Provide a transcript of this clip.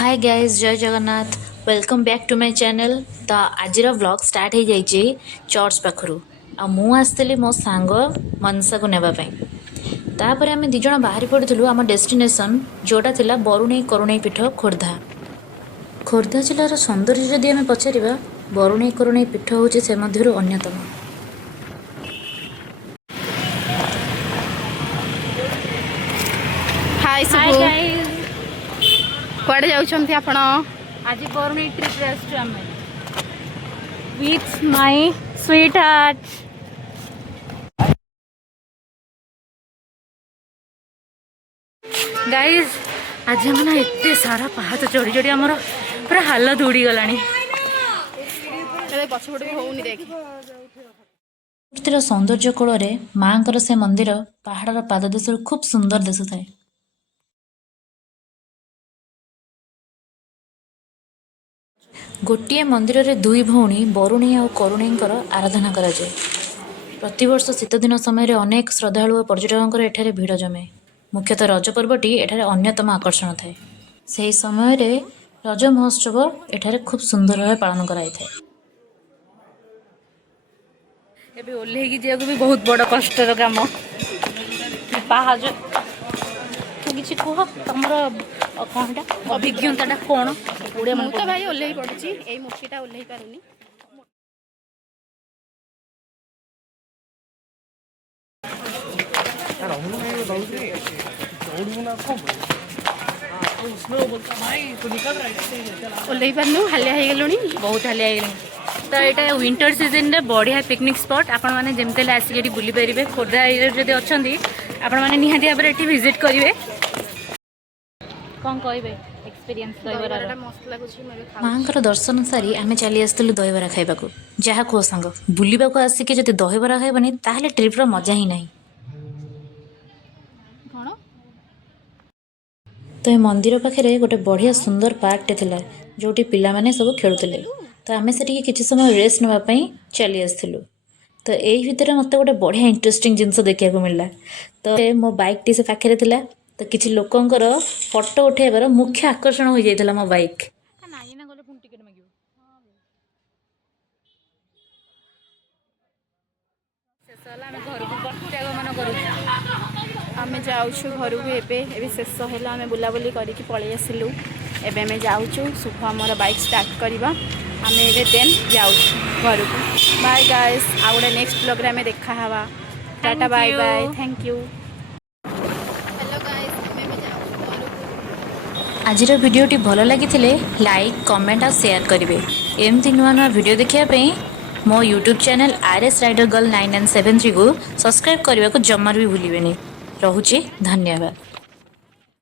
हाय guys, जय Jagannath. Welcome back to my channel. तो आज व्लॉग स्टार्ट हो जाइए चर्च पाखु आसती मो सांग मनसा को नेबापी। तापर आम दिज बाहरी पड़ू आम डेस्टिनेशन जोटा थिला बरुणेई करुणेई पीठ खोर्धा। खोर्धा जिलार सौंदर्य जदि आम पचार बरुणेई करुणेई पीठ हूँ से मध्यरु अन्यतम। हाय सुबु, कुआडे जाउछंती आपण? आज बरुणेई ट्रिप आसछु आमे with my sweet heart. Guys आज हम ना एते सारा पहाड़ चढ़ी चढ़ी आमर पूरा हालत उड़ी गलानी। ए पछपट भी होउनी देख। प्रकृतिर सौंदर्य कोल माँ से मंदिर पहाड़र पाददेश खूब सुंदर दिशुए। गोटे मंदिर रे दुई भौणी बरुणेई और करुणेई आराधना करा जाए। प्रतिवर्ष शीतदिन समय अनेक श्रद्धालु और पर्यटकों एठारे भिड़ जमे। मुख्यतः रज पर्वटी एठारे अन्यतम आकर्षण थाए। से समय रे रज महोत्सव एठारे खूब सुंदर भाव पालन कराई थाए। एबे ओल्हेकी जाको भी बहुत बड़ कष्टर काम। पहाज तू किछि कह तमर कोनटा अभिज्ञताटा कोन? ओडे मु तो भाई ओल्हेई पडुची एई मुखीटा ओल्हेई पारुनी। ओल्हेई पारनु हालिया हे गेलुनी, बहुत हालिया ହେଇଗଲାଣି। तो यहाँ विंटर सीजन रे बढ़िया पिकनिक स्पॉट आपण मैंने जमती आसिक बुली पारे। खोर्धा एरिया जब अच्छा आपण मैंने निहाती भाव में विजिट करेंगे। कौन कहे एक्सपीरियंस दहीबरा मस्त लागुची। माँ दर्शन सारी आम चली आसलु दहीबरा खाइबा। जहाँ कह सांग बुलवा आसिक जब दहीबरा खाइबनी ताहले ट्रिप्र मजा ही नहीं। तो ये मंदिर पाखे गोटे बढ़िया सुंदर पार्कटे थिला जोटी पिला माने सब खेलुले। तो आम से किसी समय रेस्ट नापी चली आसलु। तो यही भितर मत गोटे बढ़िया इंटरेस्टिंग जिनस देखा मिलला। तो मो बाइक टी से पाखे थिला। तो किसी लोकंर फोटो उठेबार मुख्य आकर्षण हो जाता मो बाइक। आम जाऊँ घर को एबे शेष है आम बुलाबुली करके पलि आसिलु। एबे आम जाऊँ शुभ आमर बाइक स्टार्ट करवा। आम एबे देन जाऊँ घर को। बाय गाइस, आ गोटे नेक्स्ट ब्लॉग रे आम देखा हवा। Tata bye bye, thank you. Hello guys, आम जाऊँ घर को। आजिर वीडियोटी भल लगी लाइक कमेंट और शेयर करेंगे। एमती नुआ नुआ वीडियो देखिए मो YouTube channel RS rider girl 9973 को सब्सक्राइब करने को जमार भी भूलिए। रहुछि, धन्यवाद।